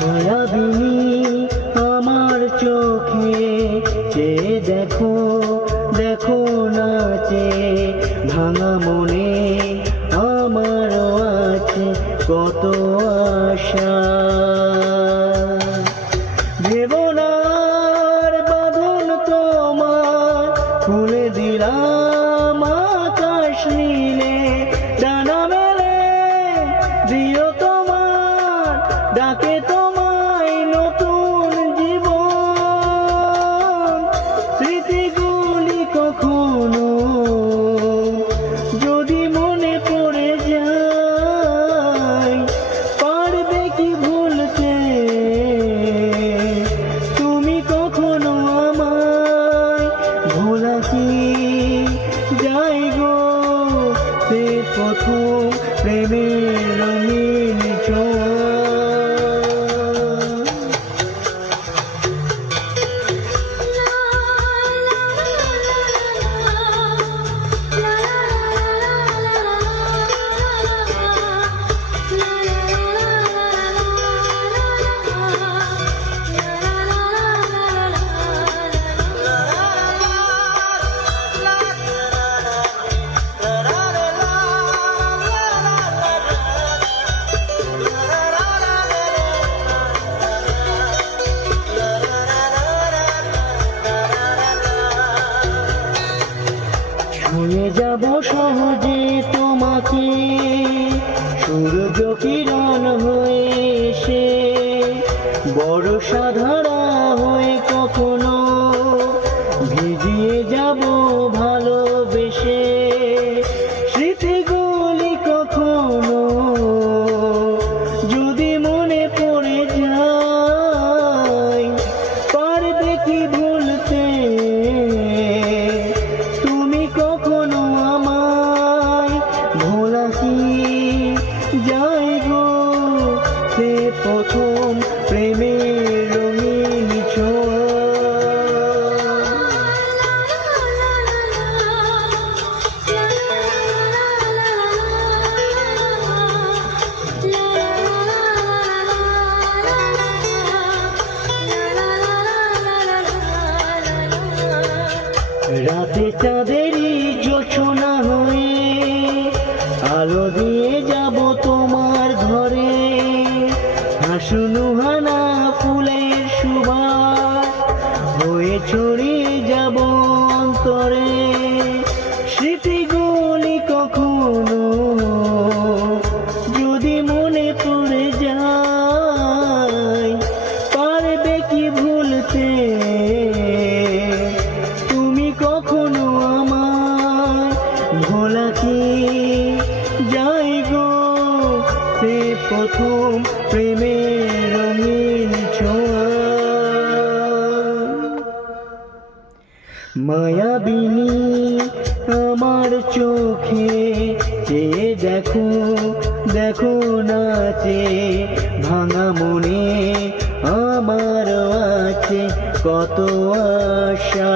মায়াবিনী আমার চোখে চেয়ে দেখো, দেখো নাচে ভাঙা মনে আমারও আছে কত আশা। ভেবনার বাঁধন তোমার খুলে দিলাম আকাশ নীলে, ডানা মেলে দিও তোমার ডাকে তোমায় নতুন জীবন। স্মৃতিগুলি কখনো যদি মনে পড়ে যায়, পারবে কি ভুলতে তুমি কখনো আমায়? ভোলা কি যাই গো সে প্রথম প্রেমের রঙিন ছোঁয়া। ছুঁয়ে যাব সহজে তোমাকে সূর্য কিরণ হয়ে এসে, বর্ষা ধারা হয়ে কখনো ভিজিয়ে যাব ভালোবেসে। স্মৃতিগুলি কখনো যদি মনে পড়ে যায়, পারবে কি ভুলতে তুমি কখনো আমায়? ভোলা কি যাই গো সে প্রথম প্রেমের রঙিন ছোঁয়া। রাতে চাঁদেরই জোছনা হয়ে আলো দিয়ে যাব তোমার ঘরে, হাসুনুহানা ফুলের সুবাস হয়ে ছড়িয়ে যাব অন্তরে। স্মৃতিগুলি কখনো যদি মনে পড়ে যায়, পারবে কি ভুলতে তুমি কখনো আমায়? ভোলা কি যাই গো সে প্রথম প্রেমের রঙিন ছোঁয়া। মায়াবিনী আমার চোখে চেয়ে দেখো, দেখো নাচে ভাঙা মনে আমার আছে কত আশা।